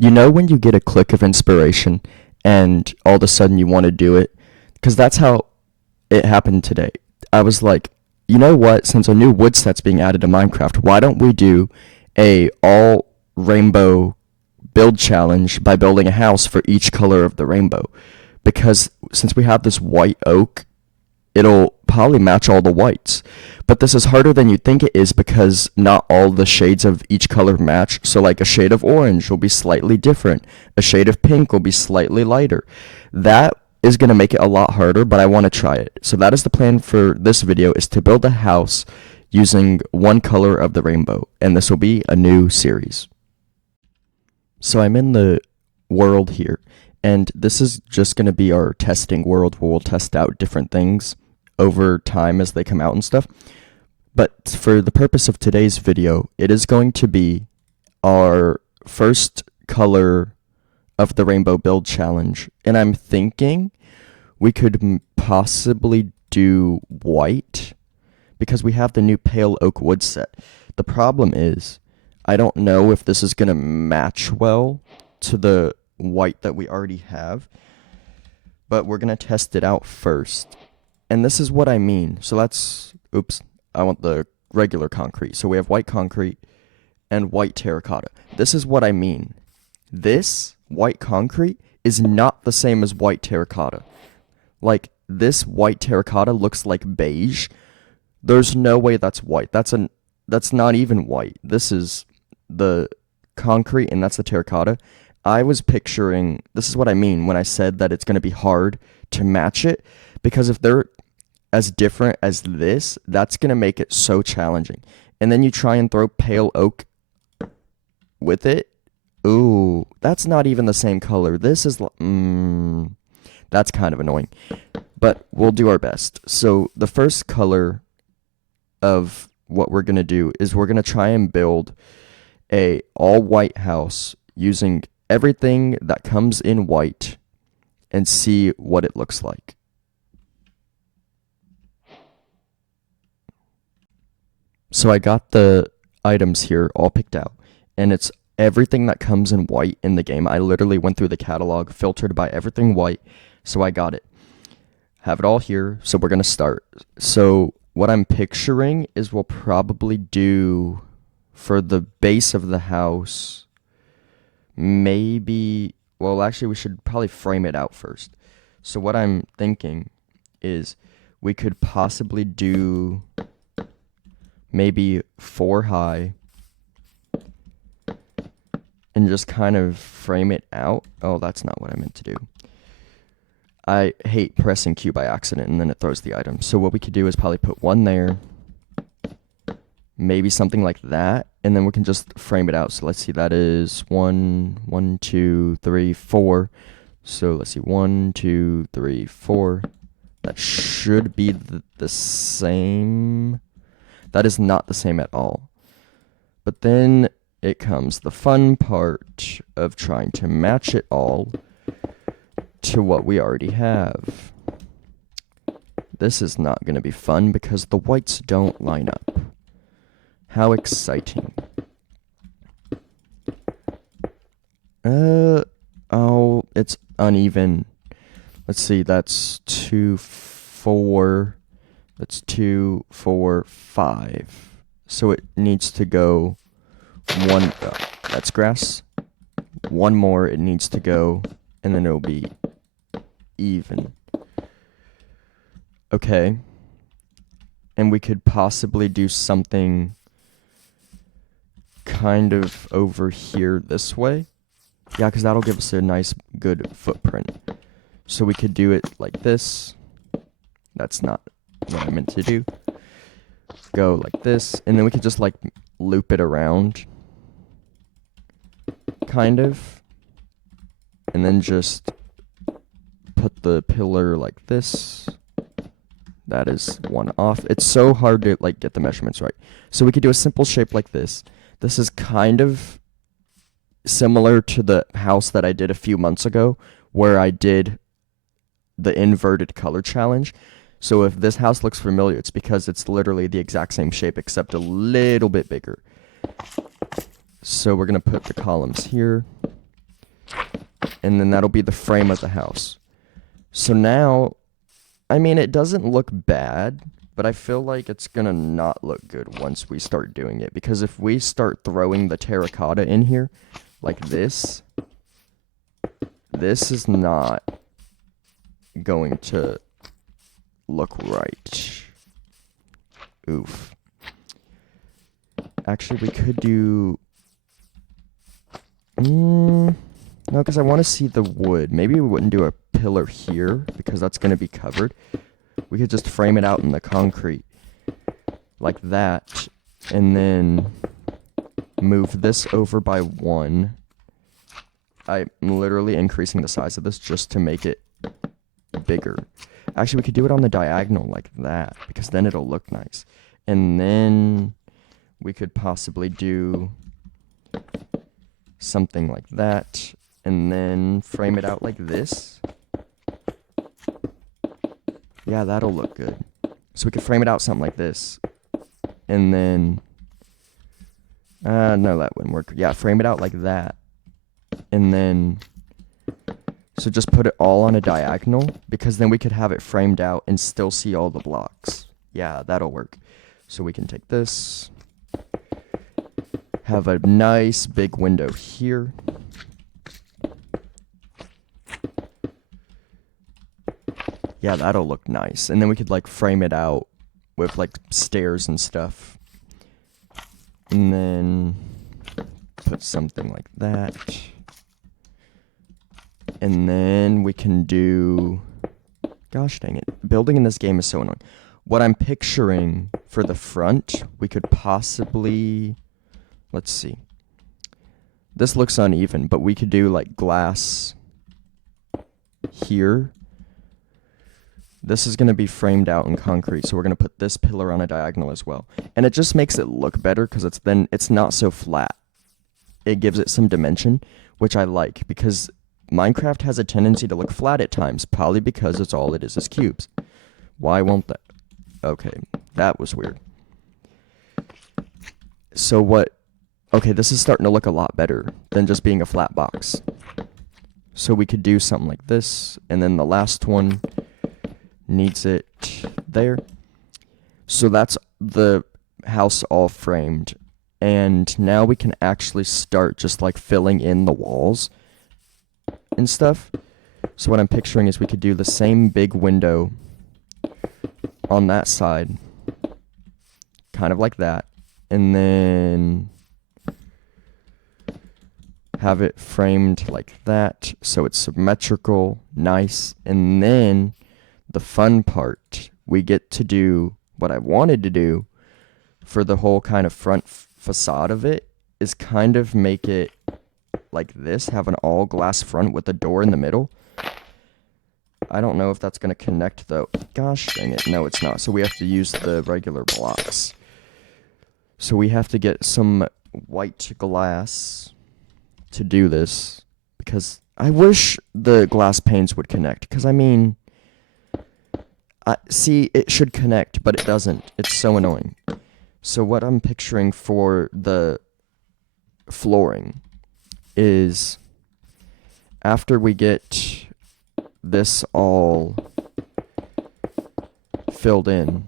You know when you get a click of inspiration and all of a sudden you want to do it? Because that's how it happened today. I was like, you know what? Since a new wood set's being added to Minecraft, why don't we do a all rainbow build challenge by building a house for each color of the rainbow? Because since we have this white oak, it'll probably match all the whites. But this is harder than you think it is because not all the shades of each color match. So like a shade of orange will be slightly different. A shade of pink will be slightly lighter. That is going to make it a lot harder, but I want to try it. So that is the plan for this video, is to build a house using one color of the rainbow. And this will be a new series. So I'm in the world here, and this is just going to be our testing world where we'll test out different things over time as they come out and stuff. But for the purpose of today's video, it is going to be our first color of the rainbow build challenge. And I'm thinking we could possibly do white because we have the new pale oak wood set. The problem is I don't know if this is going to match well to the white that we already have, but we're going to test it out first. And this is what I mean. So let's, oops, I want the regular concrete. So we have white concrete and white terracotta. This is what I mean. This white concrete is not the same as white terracotta. Like, this white terracotta looks like beige. There's no way that's white. That's not even white. This is the concrete and that's the terracotta. I was picturing, this is what I mean when I said that it's going to be hard to match it, because if they're as different as this, that's going to make it so challenging. And then you try and throw pale oak with it. Ooh, that's not even the same color. This is, that's kind of annoying. But we'll do our best. So the first color of what we're going to do is we're going to try and build a all white house using everything that comes in white and see what it looks like. So I got the items here all picked out, and it's everything that comes in white in the game. I literally went through the catalog, filtered by everything white, so I got it. Have it all here, so we're going to start. So what I'm picturing is we'll probably do, for the base of the house, maybe, well, actually we should probably frame it out first. So what I'm thinking is we could possibly do maybe 4 high and just kind of frame it out. Oh, that's not what I meant to do. I hate pressing Q by accident and then it throws the item. So what we could do is probably put 1 there, maybe something like that, and then we can just frame it out. So let's see, that is 1, 2, 3, 4. So let's see, 1, 2, 3, 4. That should be the same. That is not the same at all. But then it comes the fun part of trying to match it all to what we already have. This is not going to be fun because the whites don't line up. How exciting. Oh, it's uneven. Let's see, that's 2, 4. That's 2, 4, 5. So it needs to go 1. That's grass. 1 more, it needs to go, and then it'll be even. Okay. And we could possibly do something kind of over here this way. Yeah, because that'll give us a nice, good footprint. So we could do it like this. That's not what I meant to do. Go like this, and then we could just like loop it around, kind of, and then just put the pillar like this. That is 1 off. It's so hard to like get the measurements right. So we could do a simple shape like this. This is kind of similar to the house that I did a few months ago, where I did the inverted color challenge. So if this house looks familiar, it's because it's literally the exact same shape except a little bit bigger. So we're going to put the columns here. and then that'll be the frame of the house. So now, I mean, it doesn't look bad, but I feel like it's gonna not look good once we start doing it, because if we start throwing the terracotta in here, like this is not going to look right. Oof. Actually, we could do... no, because I want to see the wood. Maybe we wouldn't do a pillar here, because that's going to be covered. We could just frame it out in the concrete, like that, and then move this over by 1. I'm literally increasing the size of this just to make it bigger. Actually, we could do it on the diagonal like that, because then it'll look nice. And then we could possibly do something like that, and then frame it out like this. Yeah, that'll look good. So we could frame it out something like this, and then... no, that wouldn't work. Yeah, frame it out like that, and then... So just put it all on a diagonal, because then we could have it framed out and still see all the blocks. Yeah, that'll work. So we can take this, have a nice big window here. Yeah, that'll look nice. And then we could like frame it out with like stairs and stuff. And then put something like that. And then we can do... Gosh dang it. Building in this game is so annoying. What I'm picturing for the front, we could possibly... Let's see. This looks uneven, but we could do like glass here. This is going to be framed out in concrete, so we're going to put this pillar on a diagonal as well. And it just makes it look better because it's not so flat. It gives it some dimension, which I like, because Minecraft has a tendency to look flat at times, probably because it's all it is cubes. Why won't that? Okay, that was weird. So what... Okay, this is starting to look a lot better than just being a flat box. So we could do something like this, and then the last one needs it there. So that's the house all framed. And now we can actually start just like filling in the walls and stuff. So what I'm picturing is we could do the same big window on that side, kind of like that, and then have it framed like that so it's symmetrical, nice, and then the fun part, we get to do what I wanted to do for the whole kind of front facade of it, is kind of make it like this, have an all glass front with a door in the middle. I don't know if that's going to connect though. Gosh dang it, no it's not. So we have to use the regular blocks. So we have to get some white glass to do this, because I wish the glass panes would connect, because I mean, see, it should connect, but it doesn't. It's so annoying. So what I'm picturing for the flooring is, after we get this all filled in,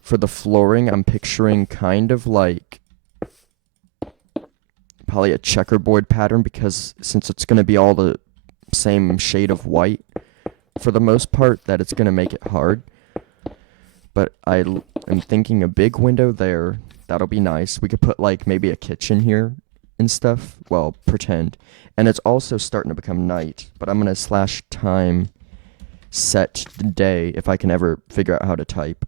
for the flooring, I'm picturing kind of like probably a checkerboard pattern, because since it's going to be all the same shade of white for the most part, that it's going to make it hard. But I am thinking a big window there. That'll be nice. We could put like maybe a kitchen here and stuff. Well, pretend. And it's also starting to become night, but I'm going to /time set the day if I can ever figure out how to type.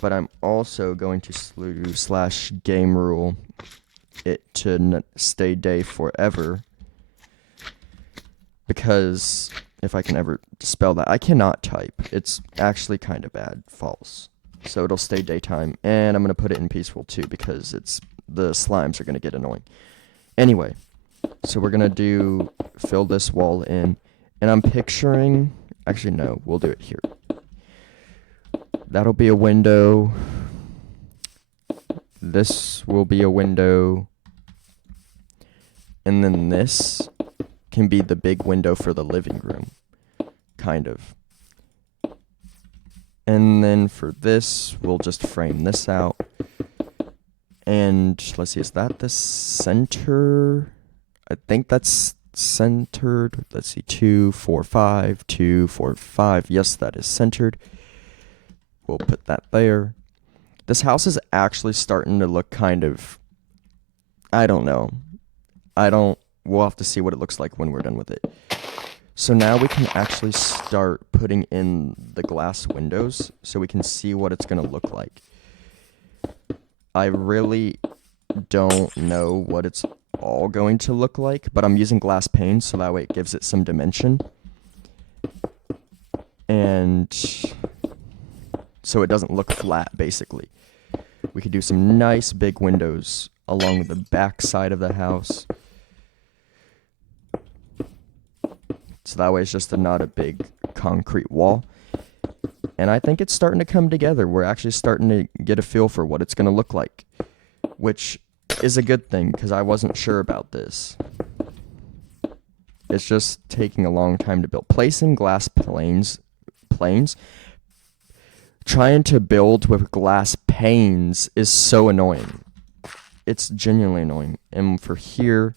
But I'm also going to /game rule it to stay day forever, because if I can ever spell that, I cannot type. It's actually kind of bad. False. So it'll stay daytime, and I'm going to put it in peaceful too, because the slimes are going to get annoying. Anyway, so we're going to fill this wall in, and I'm picturing, actually no, we'll do it here. That'll be a window. This will be a window. And then this can be the big window for the living room, kind of. And then for this, we'll just frame this out. And let's see, is that the center? I think that's centered. Let's see, 2, 4, 5, 2, 4, 5. Yes, that is centered. We'll put that there. This house is actually starting to look kind of, I don't know. We'll have to see what it looks like when we're done with it. So now we can actually start putting in the glass windows so we can see what it's going to look like. I really don't know what it's all going to look like, but I'm using glass panes so that way it gives it some dimension. And so it doesn't look flat, basically. We could do some nice big windows along the back side of the house. So that way it's just not a big concrete wall. And I think it's starting to come together. We're actually starting to get a feel for what it's going to look like, which is a good thing because I wasn't sure about this. It's just taking a long time to build. Placing glass planes, trying to build with glass panes is so annoying. It's genuinely annoying. And for here,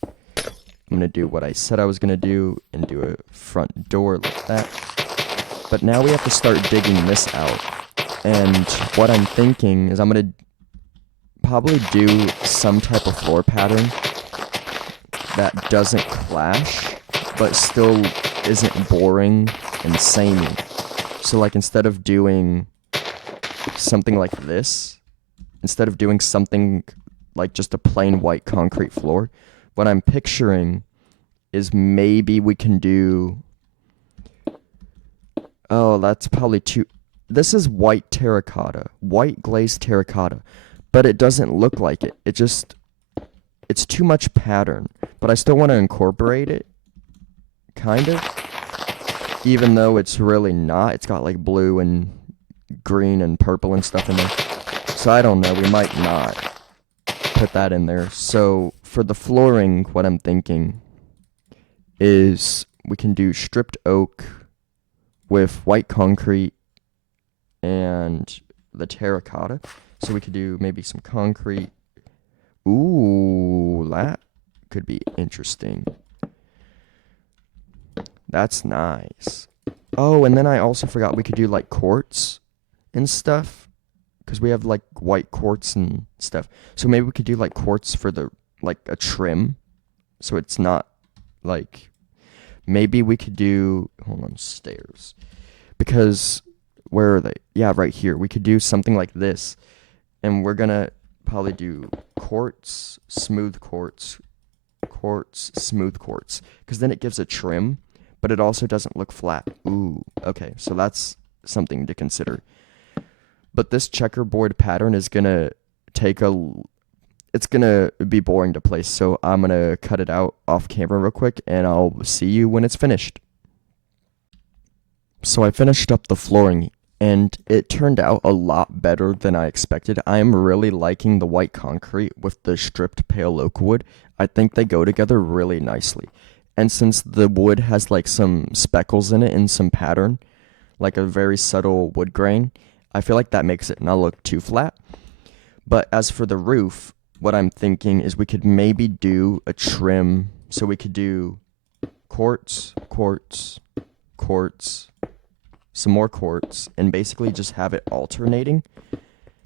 I'm going to do what I said I was going to do and do a front door like that. But now we have to start digging this out. And what I'm thinking is I'm going to probably do some type of floor pattern that doesn't clash, but still isn't boring and samey. So like instead of doing something like this, instead of doing something like just a plain white concrete floor, what I'm picturing is maybe we can do... Oh, that's probably too... This is white terracotta. White glazed terracotta. But it doesn't look like it. It's too much pattern. But I still want to incorporate it. Kind of. Even though it's really not. It's got like blue and green and purple and stuff in there. So I don't know. We might not put that in there. So for the flooring, what I'm thinking is we can do stripped oak with white concrete and the terracotta. So we could do maybe some concrete. Ooh, that could be interesting. That's nice. Oh, and then I also forgot we could do like quartz and stuff. Because we have like white quartz and stuff. So maybe we could do like quartz for the, like a trim. So it's not like, maybe we could do, hold on, stairs. Because, where are they? Yeah, right here. We could do something like this. And we're going to probably do quartz, smooth quartz, quartz, smooth quartz. Because then it gives a trim, but it also doesn't look flat. Ooh, okay. So that's something to consider. But this checkerboard pattern is going to take it's going to be boring to place. So I'm going to cut it out off camera real quick and I'll see you when it's finished. So I finished up the flooring and it turned out a lot better than I expected. I am really liking the white concrete with the stripped pale oak wood. I think they go together really nicely. And since the wood has like some speckles in it and some pattern, like a very subtle wood grain, I feel like that makes it not look too flat. But as for the roof, what I'm thinking is we could maybe do a trim. So we could do quartz, quartz, quartz, some more quartz, and basically just have it alternating,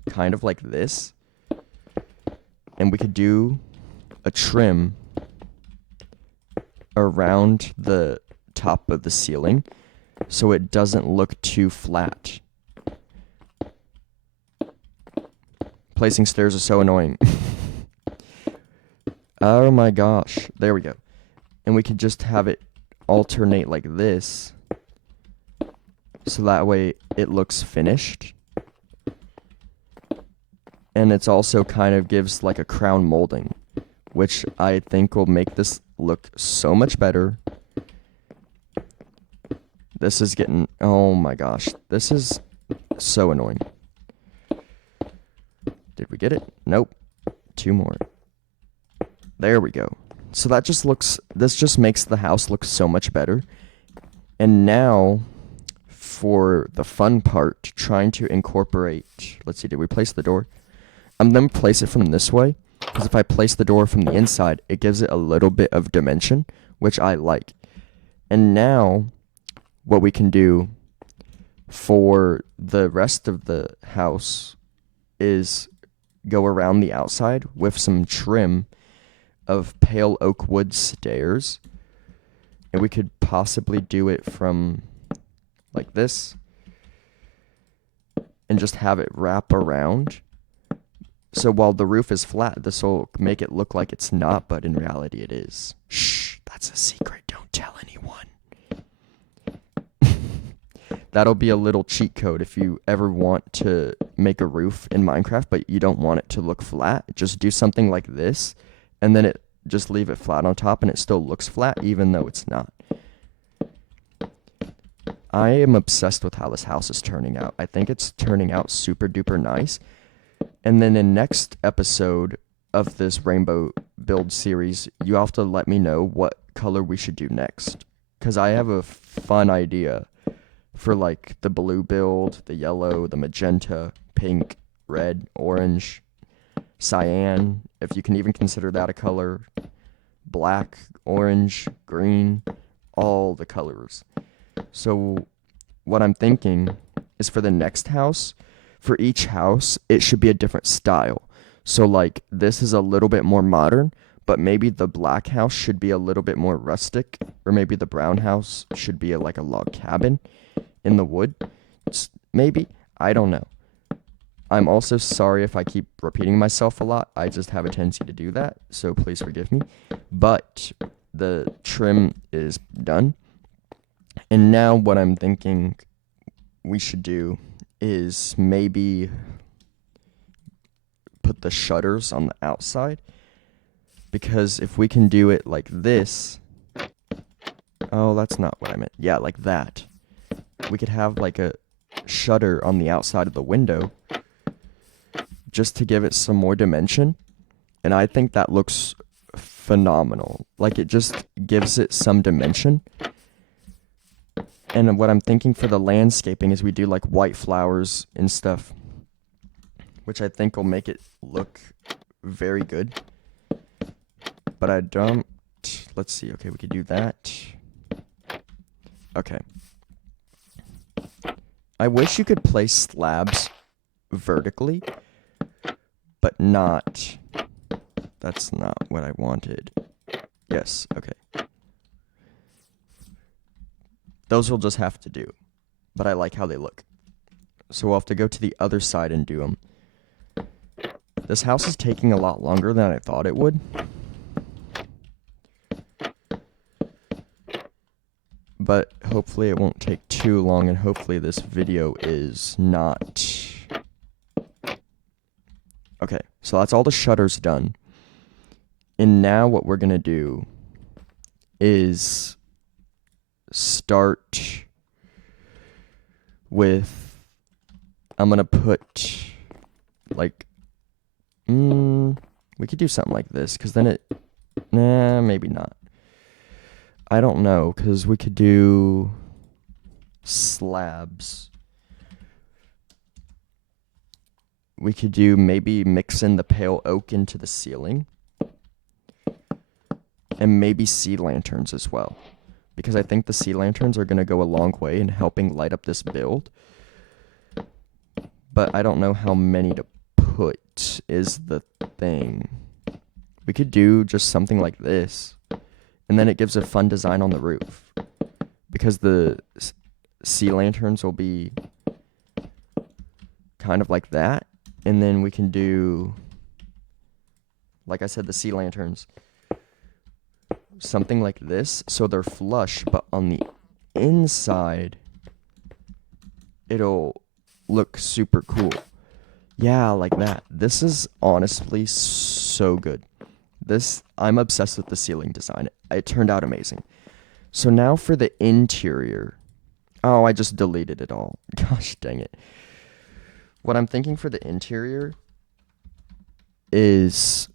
kind of like this. And we could do a trim around the top of the ceiling so it doesn't look too flat. Placing stairs is so annoying. Oh my gosh. There we go. And we could just have it alternate like this. So that way it looks finished. And it's also kind of gives like a crown molding, which I think will make this look so much better. This is getting... Oh my gosh. This is so annoying. Did we get it? Nope. 2 more. There we go. So this just makes the house look so much better. And now for the fun part, trying to incorporate, let's see, did we place the door? I'm going to place it from this way, because if I place the door from the inside, it gives it a little bit of dimension, which I like. And now, what we can do for the rest of the house is go around the outside with some trim of pale oak wood stairs. And we could possibly do it from like this and just have it wrap around. So while the roof is flat, this will make it look like it's not, but in reality it is. Shh, that's a secret. Don't tell anyone. That'll be a little cheat code if you ever want to make a roof in Minecraft, but you don't want it to look flat. Just do something like this, and then just leave it flat on top, and it still looks flat, even though it's not. I am obsessed with how this house is turning out. I think it's turning out super duper nice. And then in next episode of this rainbow build series, you have to let me know what color we should do next. Because I have a fun idea for like the blue build, the yellow, the magenta, pink, red, orange, cyan, if you can even consider that a color, black, orange, green, all the colors. So what I'm thinking is for the next house, for each house, it should be a different style. So like this is a little bit more modern, but maybe the black house should be a little bit more rustic, or maybe the brown house should be like a log cabin in the wood. Maybe, I don't know. I'm also sorry if I keep repeating myself a lot. I just have a tendency to do that, so please forgive me. But the trim is done. And now what I'm thinking we should do is maybe put the shutters on the outside. Because if we can do it like this... Oh, that's not what I meant. Yeah, like that. We could have like a shutter on the outside of the window just to give it some more dimension. And I think that looks phenomenal. Like it just gives it some dimension. And what I'm thinking for the landscaping is we do like white flowers and stuff, which I think will make it look very good. But I don't... Let's see. Okay, we could do that. Okay. I wish you could place slabs vertically, but not... That's not what I wanted. Yes, okay. Those will just have to do, but I like how they look. So we'll have to go to the other side and do them. This house is taking a lot longer than I thought it would. But hopefully it won't take too long, and hopefully this video is not... Okay, so that's all the shutters done. And now what we're going to do is start with... I'm going to put, like... we could do something like this, because then it... Nah, maybe not. I don't know, because we could do slabs. We could do maybe mix in the pale oak into the ceiling. And maybe sea lanterns as well. Because I think the sea lanterns are going to go a long way in helping light up this build. But I don't know how many to put is the thing. We could do just something like this. And then it gives a fun design on the roof. Because the sea lanterns will be kind of like that. And then we can do, like I said, the sea lanterns. Something like this. So they're flush, but on the inside, it'll look super cool. Yeah, like that. This is honestly so good. I'm obsessed with the ceiling design. It turned out amazing. So now for the interior. Oh, I just deleted it all. Gosh dang it. What I'm thinking for the interior is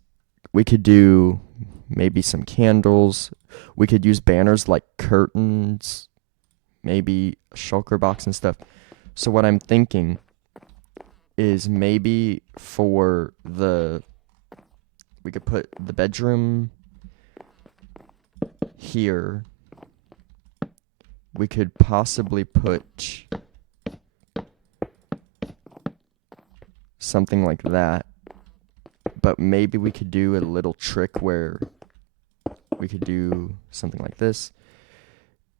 we could do maybe some candles. We could use banners like curtains, maybe a shulker box and stuff. So what I'm thinking is maybe we could put the bedroom here. We could possibly put something like that. But maybe we could do a little trick where we could do something like this.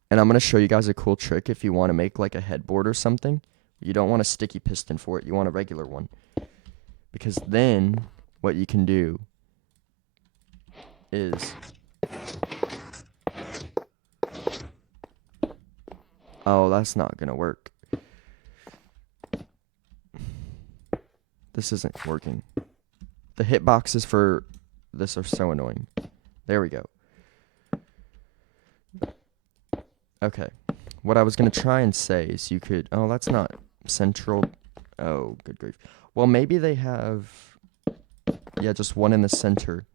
And I'm going to show you guys a cool trick if you want to make like a headboard or something. You don't want a sticky piston for it. You want a regular one. Because then what you can do is... Oh, that's not going to work. This isn't working. The hitboxes for this are so annoying. There we go. Okay. What I was going to try and say is you could... Oh, that's not central. Oh, good grief. Well, maybe they have... Yeah, just one in the center.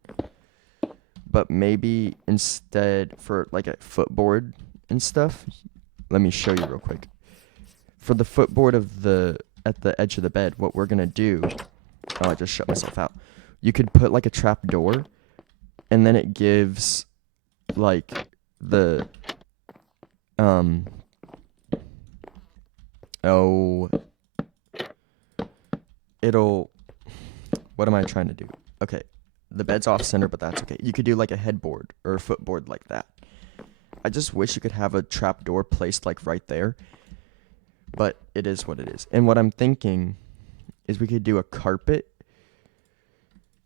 But maybe instead for like a footboard and stuff... Let me show you real quick. For the footboard at the edge of the bed, what we're going to do... Oh, I just shut myself out. You could put like a trap door, and then it gives like the it'll what am I trying to do? Okay, the bed's off center, but that's okay. You could do like a headboard or a footboard like that. I just wish you could have a trap door placed like right there, but it is what it is. And what I'm thinking is we could do a carpet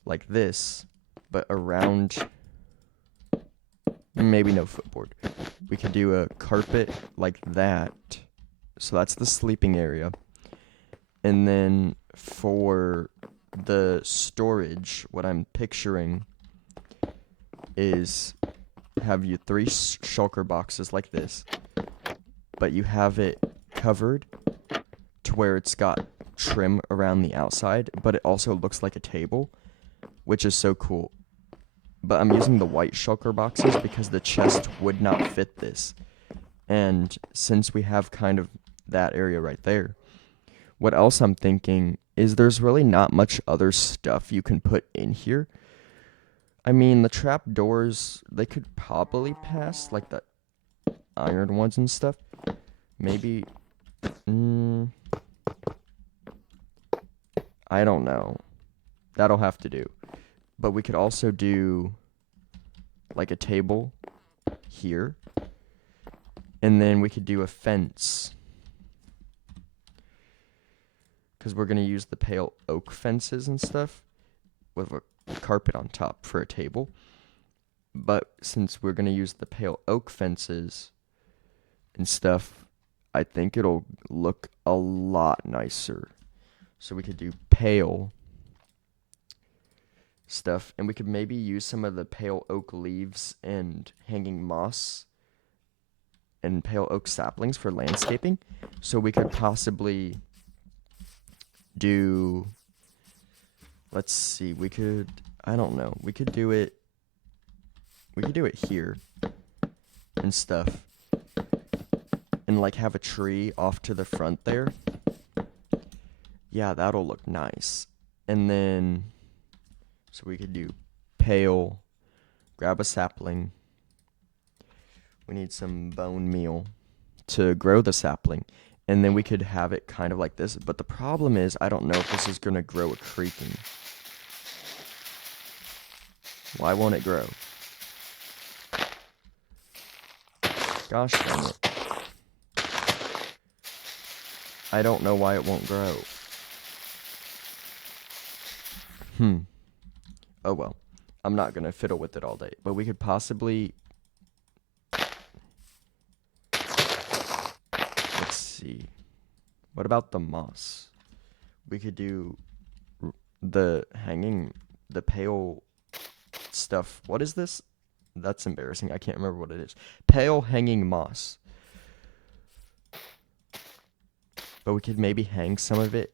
like this, but around, maybe no footboard. We could do a carpet like that. So that's the sleeping area. And then for the storage, what I'm picturing is have you 3 shulker boxes like this, but you have it covered to where it's got trim around the outside, but it also looks like a table, which is so cool. But I'm using the white shulker boxes because the chest would not fit this. And since we have kind of that area right there, what else I'm thinking is there's really not much other stuff you can put in here. I mean, the trap doors, they could probably pass, like the iron ones and stuff. Maybe, I don't know. That'll have to do. But we could also do like a table here. And then we could do a fence. Because we're going to use the pale oak fences and stuff with a carpet on top for a table. But since we're going to use the pale oak fences and stuff, I think it'll look a lot nicer. So we could do pale stuff, and we could maybe use some of the pale oak leaves and hanging moss and pale oak saplings for landscaping. So we could possibly do, let's see, I don't know, we could do it here and stuff, and like have a tree off to the front there. Yeah, that'll look nice. And then, so we could do pale, grab a sapling. We need some bone meal to grow the sapling. And then we could have it kind of like this. But the problem is, I don't know if this is going to grow a creeping. Why won't it grow? Gosh dang it. I don't know why it won't grow. Oh well. I'm not going to fiddle with it all day. But we could possibly... Let's see. What about the moss? We could do the pale stuff. What is this? That's embarrassing. I can't remember what it is. Pale hanging moss. But we could maybe hang some of it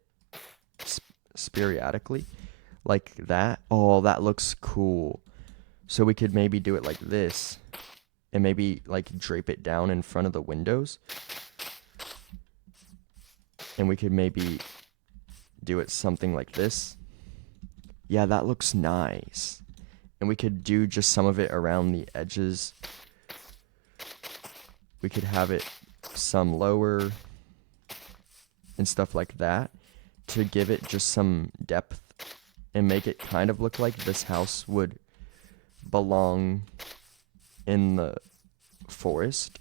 sporadically. Like that. Oh, that looks cool. So we could maybe do it like this, and maybe like drape it down in front of the windows. And we could maybe do it something like this. Yeah, that looks nice. And we could do just some of it around the edges. We could have it some lower and stuff like that to give it just some depth and make it kind of look like this house would belong in the forest,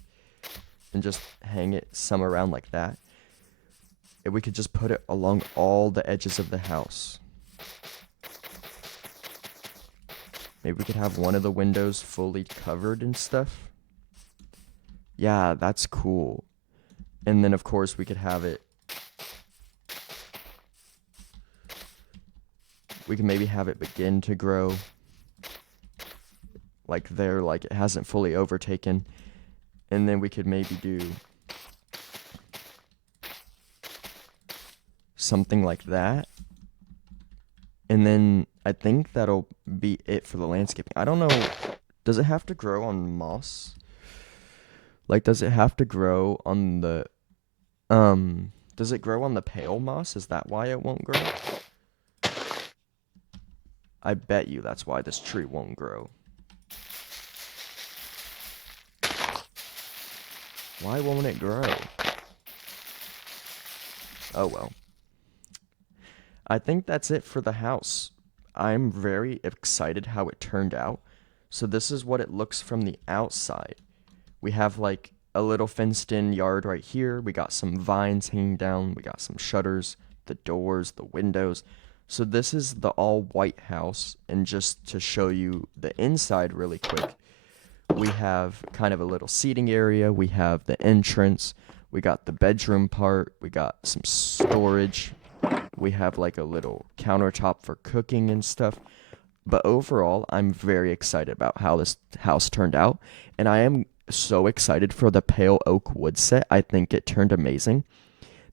and just hang it some around like that. And we could just put it along all the edges of the house. Maybe we could have one of the windows fully covered and stuff. Yeah, that's cool. And then of course we could have it, we can maybe have it begin to grow like there, like it hasn't fully overtaken. And then we could maybe do something like that. And then I think that'll be it for the landscaping. I don't know, does it have to grow on moss? Like, does it have to grow on the, does it grow on the pale moss? Is that why it won't grow? I bet you that's why this tree won't grow. Why won't it grow? Oh well. I think that's it for the house. I'm very excited how it turned out. So this is what it looks from the outside. We have like a little fenced in yard right here. We got some vines hanging down. We got some shutters, the doors, the windows. So this is the all white house. And just to show you the inside really quick, we have kind of a little seating area. We have the entrance. We got the bedroom part. We got some storage. We have like a little countertop for cooking and stuff. But overall, I'm very excited about how this house turned out. And I am so excited for the pale oak wood set. I think it turned amazing.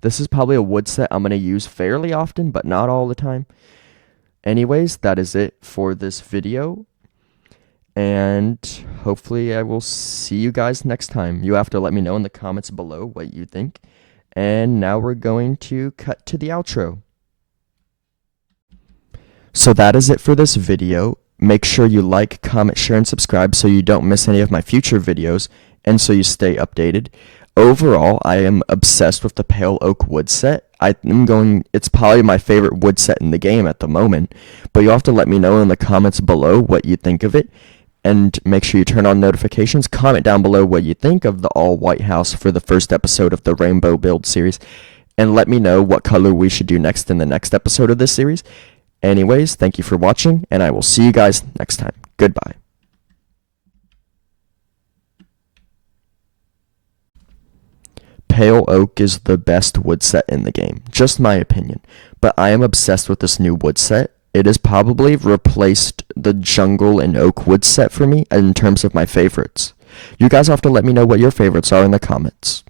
This is probably a wood set I'm going to use fairly often, but not all the time. Anyways, that is it for this video. And hopefully I will see you guys next time. You have to let me know in the comments below what you think. And now we're going to cut to the outro. So that is it for this video. Make sure you like, comment, share, and subscribe so you don't miss any of my future videos and so you stay updated. Overall, I am obsessed with the pale oak wood set. It's probably my favorite wood set in the game at the moment, but you'll have to let me know in the comments below what you think of it. And make sure you turn on notifications. Comment down below what you think of the all white house for the first episode of the Rainbow Build series. And let me know what color we should do next in the next episode of this series. Anyways, thank you for watching, and I will see you guys next time. Goodbye. Pale oak is the best wood set in the game. Just my opinion. But I am obsessed with this new wood set. It has probably replaced the jungle and oak wood set for me in terms of my favorites. You guys have to let me know what your favorites are in the comments.